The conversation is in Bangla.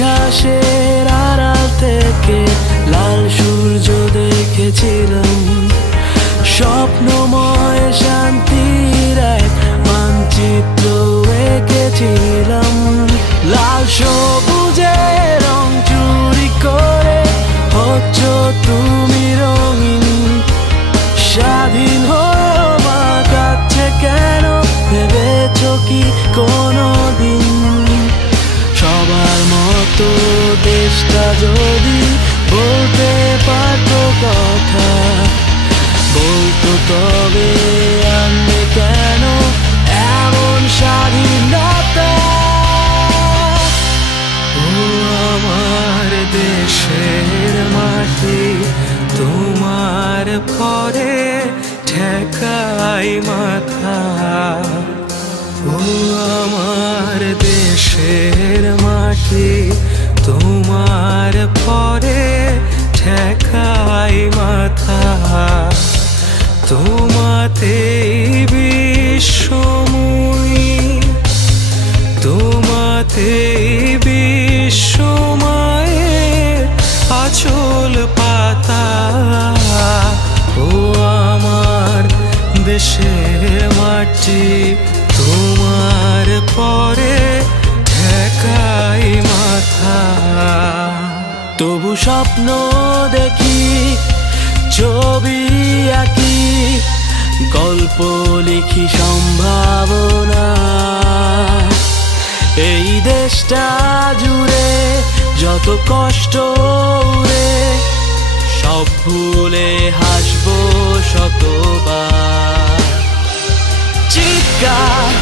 ঘাসের আড়াল থেকে লাল সূর্য দেখেছিলাম, স্বপ্নময় শান্তির এক মানচিত্র এঁকেছিলাম। লাল সবুজের রং চুরি করে হচ্ছ তুমি রঙিন, স্বাধীন হয়ে মা কাছে কেন ভেবেছ কি কোনোদিন? সবার মতো দেশটা যদি বলতে পারতো কথা, বলতো তবে আনবে কেন এমন স্বাধীনতা? ও আমার দেশের মাটি, তোমার পরে ঠেকাই মাথা। ও আমার দেশের মাটি, তোমার পরে ঠেকাই মাথা। তোমাতেই বিশ্বময়ী, তোমাতেই বিশ্বময়ের আঁচল পাতা। ও আমার দেশের মাটি, তোমার পরে ঠেকাই মাথা। তবু স্বপ্ন দেখি, ছবি আঁকি, গল্প লিখি সম্ভাবনা। এই দেশটা জুড়ে যত কষ্ট উড়ে, সব ভুলে হাসবো শতবার। চিৎকার